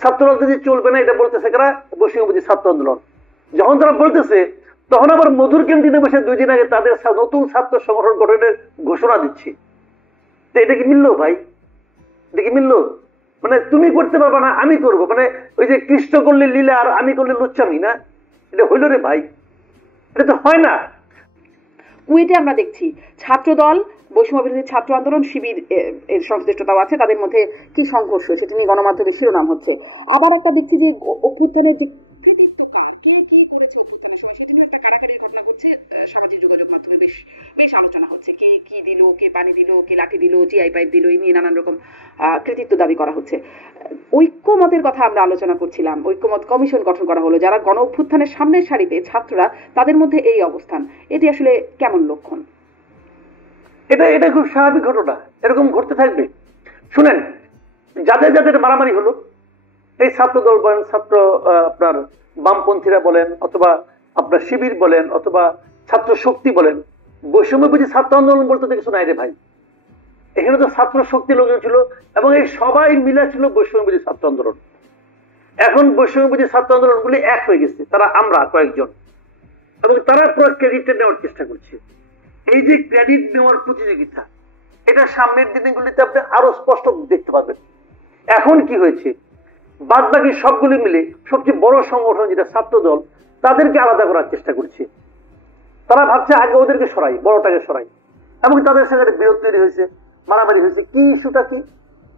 ছাত্র রাজনীতি চলবে না এটা বলতেছে কারা? বৈষম্যবিরোধী ছাত্র আন্দোলন। যখন তারা বলতেছে তখন আবার মধুর ক্যান্টিনে বসে 2 দিন আগে তাদের নতুন ছাত্র সংগঠন গঠনের ঘোষণা দিচ্ছে। তো এটা কি মিললো ভাই? এটা কি মিললো? মানে তুমি করতে পারবা না, আমি করবো, মানে ওই যে কৃষ্ণ করলে লীলা আর আমি করলে লুচ্চামি না, এটা হইল রে ভাই? এটা তো হয় না। কুয়েটে আমরা দেখছি ছাত্রদল, বৈষম্যবিরোধী ছাত্র আন্দোলন, শিবির এর সংশ্লিষ্টতাও আছে, তাদের মধ্যে কি সংঘর্ষ সেটা নিয়ে গণমাধ্যমে শিরোনাম হচ্ছে। আবার একটা দেখছি যে অভ্যুত্থানের যে কৃতিত্ব কার, কে কি করেছে অভ্যুত্থানের সময় সেটা নিয়ে একটা কারাকারির ঘটনা ঘটছে। সামাজিক যোগাযোগ মাধ্যমে বেশ বেশ আলোচনা হচ্ছে, কে কি দিল, কে পানি দিল, কে লাঠি দিল, জিআই পাইপ দিল, এই নিয়ে নানান রকম কৃতিত্ব দাবি করা হচ্ছে। ঐক্যমতের কথা আমরা আলোচনা করছিলাম, ঐক্যমত কমিশন গঠন করা হলো, যারা গণ অভ্যুত্থানের সামনের সারিতে ছাত্ররা, তাদের মধ্যে এই অবস্থান, এটি আসলে কেমন লক্ষণ? এটা এটা খুব স্বাভাবিক ঘটনা, এরকম ঘটতে থাকবে। শুনেন, যাদের যাদের মারামারি হলো, এই ছাত্র দল বলেন, ছাত্র আপনার বামপন্থীরা বলেন, অথবা আপনার শিবির বলেন, অথবা ছাত্র শক্তি বলেন, বৈষম্যবিরোধী ছাত্র আন্দোলন বলতে তো কিছু নাই রে ভাই। এখানে তো ছাত্র শক্তি লোকজন ছিল এবং এই সবাই মিলা ছিল বৈষম্যবিরোধী ছাত্র আন্দোলন। এখন বৈষম্যবিরোধী ছাত্র আন্দোলনগুলি এক হয়ে গেছে, তারা আমরা কয়েকজন, এবং তারা ক্রেডিটটা নেওয়ার চেষ্টা করছে। এই যে ক্রেডিট নেওয়ার প্রতিযোগিতা, এটা সামনের দিনগুলিতে আপনি আরো স্পষ্ট দেখতে পাবেন। এখন কি হয়েছে, বাদ বাকি সবগুলি মিলে সবচেয়ে বড় সংগঠন যেটা ছাত্র দল, তাদেরকে আলাদা করার চেষ্টা করছে। তারা ভাবছে আগে ওদেরকে সরাই, বড়টাকে সরাই, এবং তাদের সাথে বিরোধ তৈরি হয়েছে, মারামারি হয়েছে। কি ইস্যুটা কি?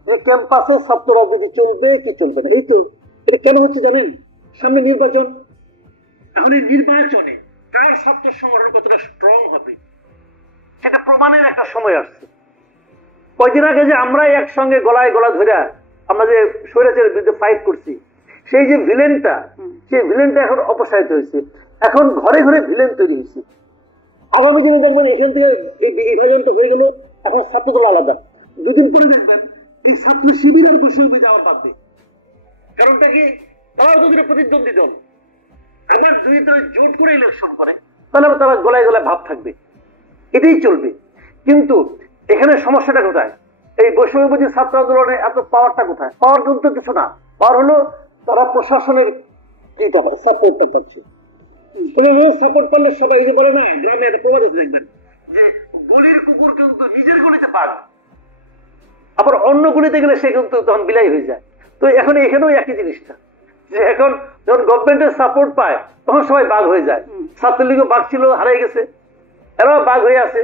যে ক্যাম্পাসে ছাত্র রাজনীতি চলবে কি চলবে না। এই তো এটা কেন হচ্ছে জানেন? সামনে নির্বাচন। এখন এই নির্বাচনে কার ছাত্র সংগঠন কতটা স্ট্রং হবে সেটা প্রমাণের একটা সময় আসছে। কয়দিন আগে যে আমরা একসঙ্গে গলায় গলা ধরে আমরা যে স্বৈরাচারের বিরুদ্ধে ফাইট করছি, সেই যে ভিলেনটা, সেই ভিলেনটা এখন অপসারিত হয়েছে। এখন ঘরে ঘরে ভিলেন তৈরি হয়েছে। আগামী দিনে দেখবেন এখান থেকে এই বিভাজনটা হয়ে গেল, এখন ছাত্রদল আলাদা। দুদিন পরে দেখবেন এই ছাত্র শিবির আর বৈষম্যবিরোধী যাওয়ার বাদে। কারণটা কি? তারাও তো প্রতিদ্বন্দ্বী দল, এবার দুই দল জোট করে ইলেকশন করে, তাহলে তারা গলায় গলায় ভাব থাকবে, এটাই চলবে। কিন্তু এখানে সমস্যাটা কোথায়? এই বৈষম্যবিরোধী ছাত্র আন্দোলনে এত পাওয়ারটা কোথায়? পাওয়ার কিন্তু কিছু না, পাওয়ার হলো তারা প্রশাসনের সাপোর্টটা পাচ্ছে। সাপোর্ট পারলে সবাই যে বলে না, গ্রামে একটা প্রবাদ আছে দেখবেন যে গলির কুকুর কিন্তু নিজের গলিতে পাক, আবার অন্য গলিতে গেলে সে কিন্তু তখন বিলাই হয়ে যায়। তো এখন এখানেও একই জিনিসটা, যে এখন যখন গভর্নমেন্টের সাপোর্ট পায় তখন সবাই বাঘ হয়ে যায়। ছাত্রলীগও বাঘ ছিল, হারিয়ে গেছে, এরাও বাঘ হয়ে আছে।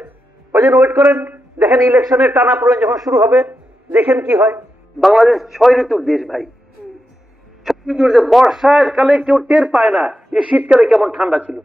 ওই জন্য ওয়েট করেন, দেখেন ইলেকশনের টানাপোড়েন যখন শুরু হবে, দেখেন কি হয়। বাংলাদেশ 6 ঋতুর দেশ ভাই। বর্ষাকালে কেউ টের পায় না যে শীতকালে কেমন ঠান্ডা ছিল।